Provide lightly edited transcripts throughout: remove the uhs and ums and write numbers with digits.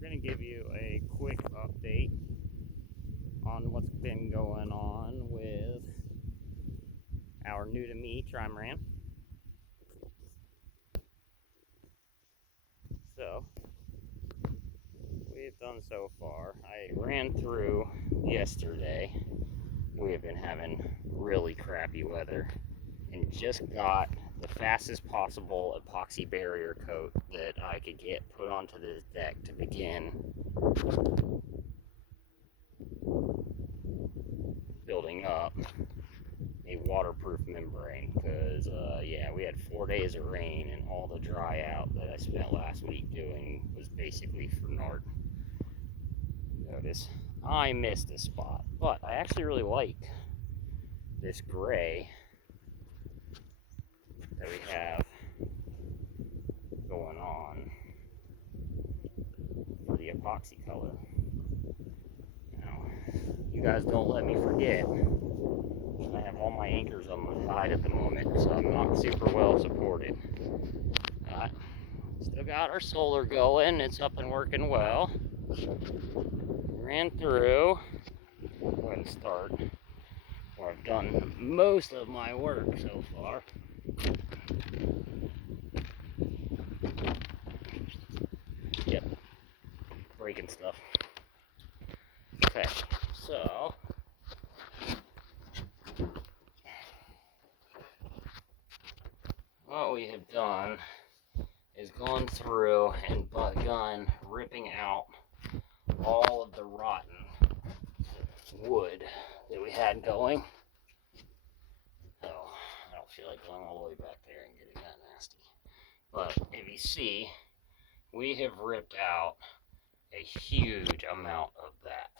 going to give you a quick update on what's been going on with our new to me trimaran. So, we've done so far. I ran through yesterday. We have been having really crappy weather and just got the fastest possible epoxy barrier coat that I could get put onto this deck to begin building up a waterproof membrane, because we had 4 days of rain and all the dry out that I spent last week doing was basically for naught. Notice I missed a spot, but I actually really like this gray that we have going on for the epoxy color. Now, you guys don't let me forget, I have all my anchors on my side at the moment, so I'm not super well supported. Still got our solar going, it's up and working well. Ran through, go ahead and start where I've done most of my work so far. Yep, breaking stuff. Okay, so what we have done is gone through and begun ripping out all of the rotten wood that we had going. Oh, I don't feel like going all the way back there and getting that nasty. But if you see, we have ripped out a huge amount of that.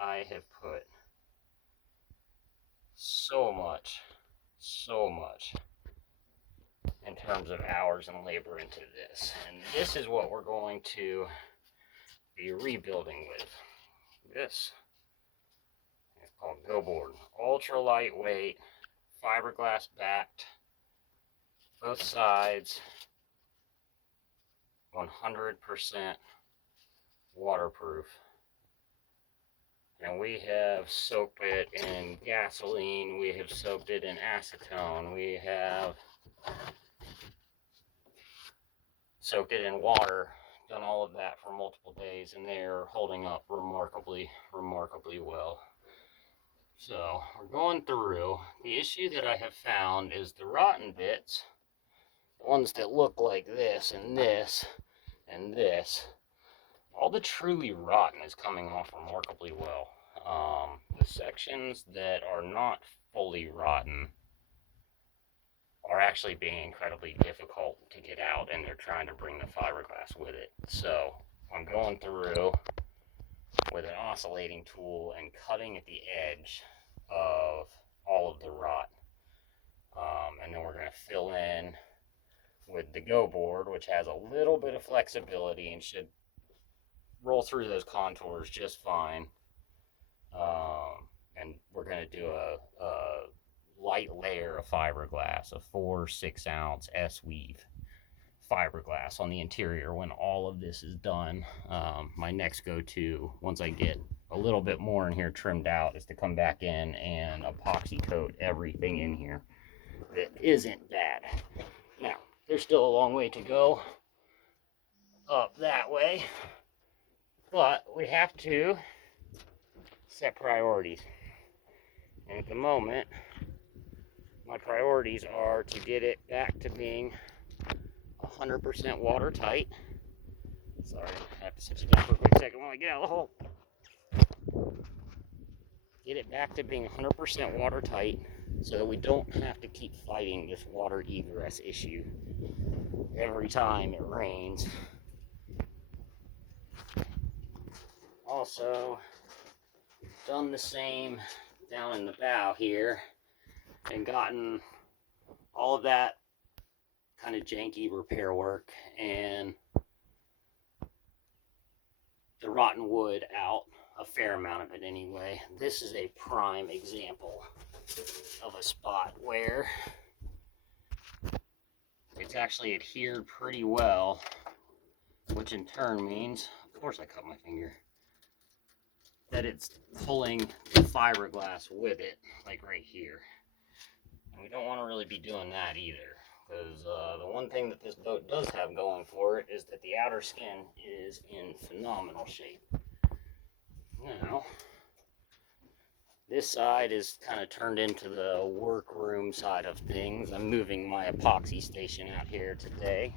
I have put so much in terms of hours and labor into this. And this is what we're going to be rebuilding with. This is called Go Board. Ultra lightweight, fiberglass backed, both sides, 100% waterproof. And we have soaked it in gasoline, we have soaked it in acetone, we have soaked it in water, done all of that for multiple days, and they're holding up remarkably well. So we're going through. The issue that I have found is the rotten bits, the ones that look like this and this and this. All the truly rotten is coming off remarkably well. The sections that are not fully rotten are actually being incredibly difficult to get out, and they're trying to bring the fiberglass with it. So I'm going through with an oscillating tool and cutting at the edge of all of the rot. And then we're going to fill in with the Go Board, which has a little bit of flexibility and should roll through those contours just fine. And we're going to do a light layer of fiberglass, a 4-6 ounce S-weave fiberglass on the interior when all of this is done. My next go-to, once I get a little bit more in here trimmed out, is to come back in and epoxy coat everything in here that isn't bad. Now, there's still a long way to go up that way, but we have to set priorities. And at the moment, my priorities are to get it back to being 100% watertight. Sorry, I have to sit you down for a quick second while I get out of the hole. Get it back to being 100% watertight so that we don't have to keep fighting this water egress issue every time it rains. Also, done the same down in the bow here and gotten all of that kind of janky repair work and the rotten wood out, a fair amount of it anyway. This is a prime example of a spot where it's actually adhered pretty well which in turn means, of course I cut my finger, that it's pulling the fiberglass with it, like right here. And we don't want to really be doing that either, because the one thing that this boat does have going for it is that the outer skin is in phenomenal shape. Now, this side is kind of turned into the workroom side of things. I'm moving my epoxy station out here today.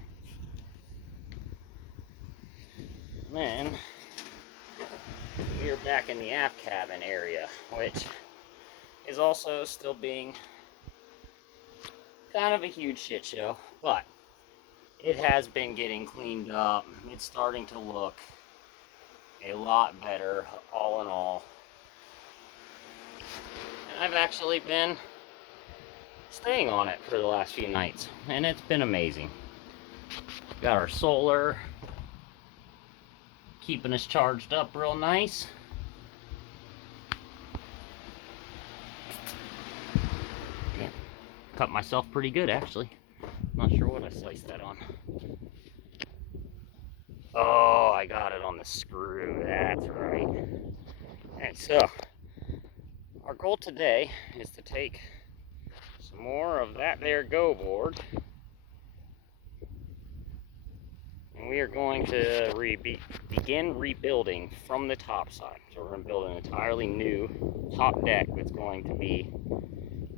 Then we're back in the aft cabin area, which is also still being kind of a huge shit show, but it has been getting cleaned up. It's starting to look a lot better, all in all. And I've actually been staying on it for the last few nights, and it's been amazing. Got our solar keeping us charged up real nice. Damn, cut myself pretty good actually. Not sure what I sliced that on. Oh, I got it on the screw, that's right. And so, our goal today is to take some more of that there go board, and we are going to begin rebuilding from the top side. So we're going to build an entirely new top deck that's going to be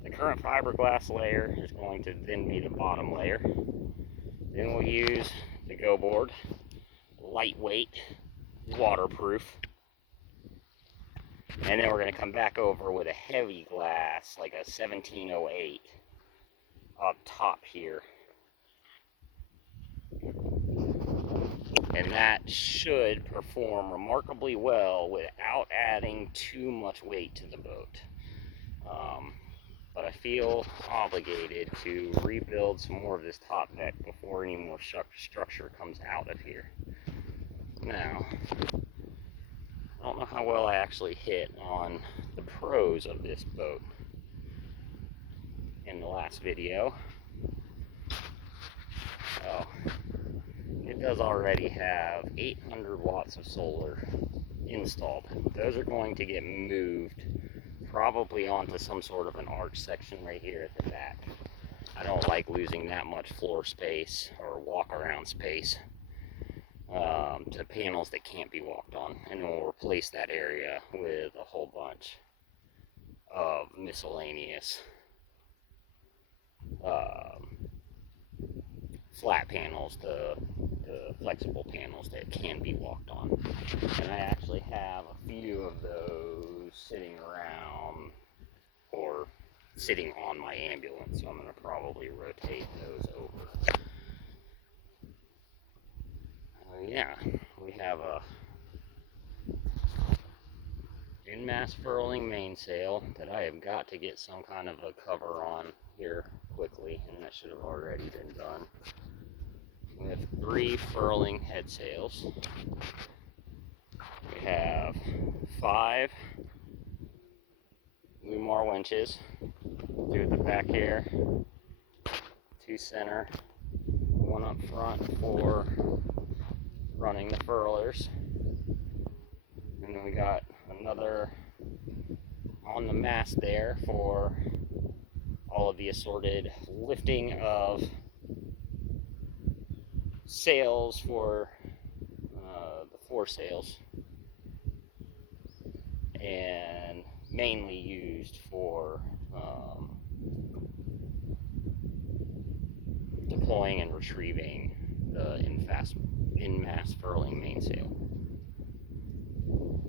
the current fiberglass layer is going to then be the bottom layer. Then we'll use the go board, lightweight, waterproof, and then we're going to come back over with a heavy glass, like a 1708, up top here. And that should perform remarkably well without adding too much weight to the boat. But I feel obligated to rebuild some more of this top deck before any more structure comes out of here. Now, I don't know how well I actually hit on the pros of this boat in the last video. So, it does already have 800 watts of solar installed. Those are going to get moved probably onto some sort of an arch section right here at the back. I don't like losing that much floor space or walk around space to panels that can't be walked on, and then we'll replace that area with a whole bunch of miscellaneous flat panels, the flexible panels that can be walked on. And I actually have a few of those sitting around or sitting on my ambulance, so I'm going to probably rotate those over. Yeah, we have a in-mast furling mainsail that I have got to get some kind of a cover on here quickly, and that should have already been done. We have 3 furling head sails. We have 5 Lumar winches, 2 at the back here, 2 center, 1 up front for running the furlers, and then we got another on the mast there for all of the assorted lifting of sails for the foresails, and mainly used for deploying and retrieving the in-mast furling mainsail.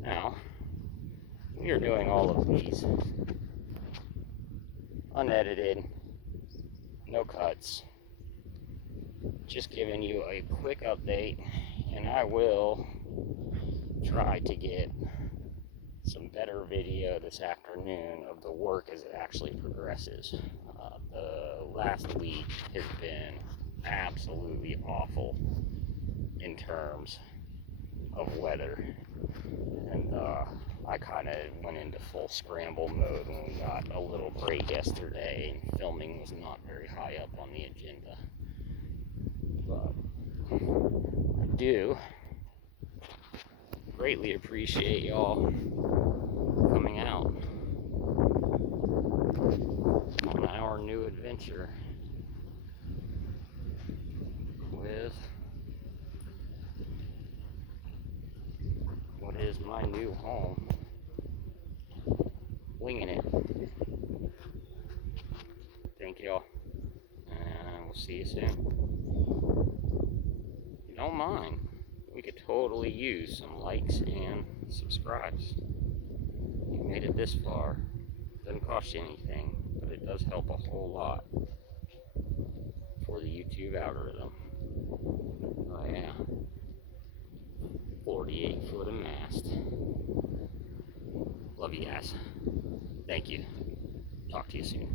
Now, we are doing all of these unedited, no cuts, just giving you a quick update, and I will try to get some better video this afternoon of the work as it actually progresses. The last week has been absolutely awful in terms of weather, and I kind of went into full scramble mode when we got a little break yesterday, and filming was not very high up on the agenda. But do greatly appreciate y'all coming out on our new adventure with what is my new home, winging it. Thank y'all, and we'll see you soon. If you don't mind, we could totally use some likes and subscribes. You made it this far. Doesn't cost you anything, but it does help a whole lot for the YouTube algorithm. Oh yeah. 48-foot of mast. Love you guys. Thank you. Talk to you soon.